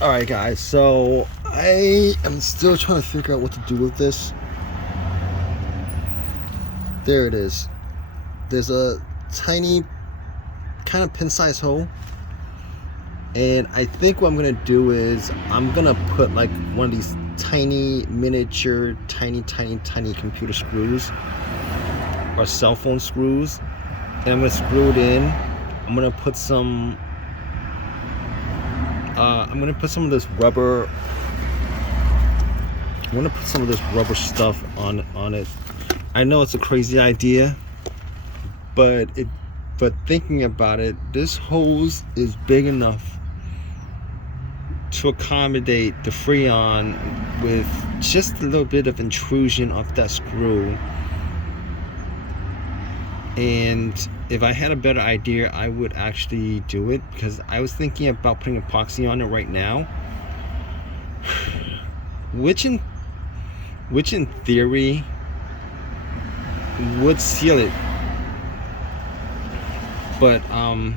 Alright guys, so I am still trying to figure out what to do with this. There it is. There's a tiny kind of pin-sized hole, and I think what I'm gonna do is I'm gonna put like one of these tiny miniature tiny computer screws or cell phone screws, and I'm gonna screw it in. I'm gonna put some of this rubber. I'm gonna put some of this rubber stuff on it. I know it's a crazy idea, but thinking about it, this hose is big enough to accommodate the Freon with just a little bit of intrusion of that screw. And if I had a better idea, I would actually do it, because I was thinking about putting epoxy on it right now, which in theory would seal it, but I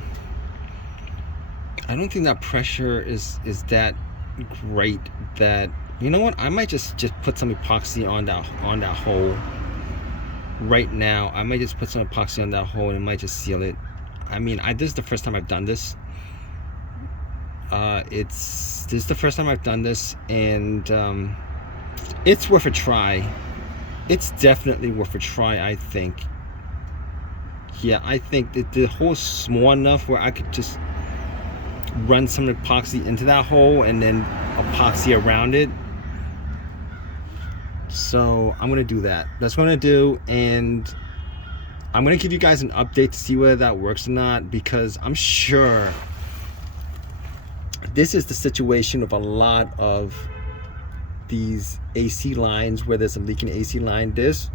don't think that pressure is that great. That, you know what, I might just put some epoxy on that hole right now. I might just put some epoxy on that hole and it might just seal it. I mean, this is the first time I've done this. This is the first time I've done this, and it's worth a try. It's definitely worth a try, I think. Yeah, I think that the hole is small enough where I could just run some epoxy into that hole and then epoxy around it. So I'm gonna do that. That's what I'm gonna do, and I'm gonna give you guys an update to see whether that works or not, because I'm sure this is the situation with a lot of these AC lines where there's a leaking AC line. This,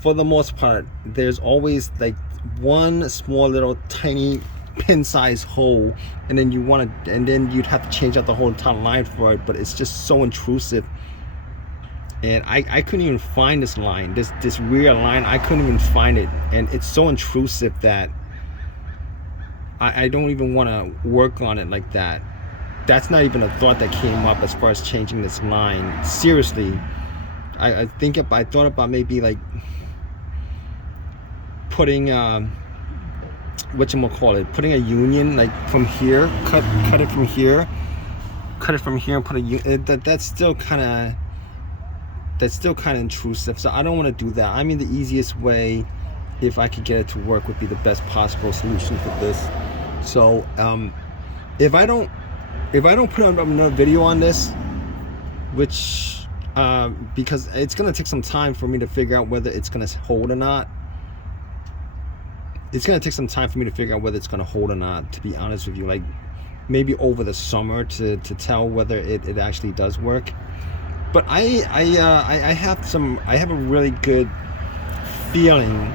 for the most part, there's always like one small little tiny pin-sized hole, and then you'd have to change out the whole entire line for it. But it's just so intrusive, and I couldn't even find this line, this rear line. I couldn't even find it, and it's so intrusive that I don't even want to work on it like that. That's not even a thought that came up as far as changing this line. Seriously, I thought about maybe like putting putting a union like from here, cut it from here, and put a that's still kind of intrusive. So I don't want to do that. I mean, the easiest way, if I could get it to work, would be the best possible solution for this. So if I don't put out another video on this, which because it's gonna take some time for me to figure out whether it's gonna hold or not. It's gonna take some time for me to figure out whether it's gonna hold or not, to be honest with you. Like maybe over the summer to tell whether it actually does work. But I have a really good feeling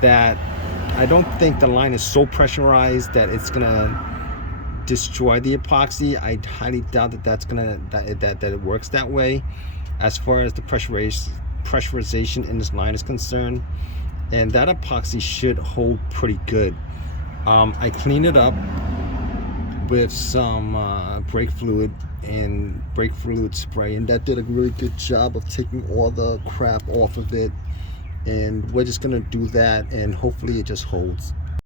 that I don't think the line is so pressurized that it's gonna destroy the epoxy. I highly doubt that it works that way as far as the pressurization in this line is concerned. And that epoxy should hold pretty good. I cleaned it up with some brake fluid and brake fluid spray, and that did a really good job of taking all the crap off of it. And we're just gonna do that, and hopefully it just holds.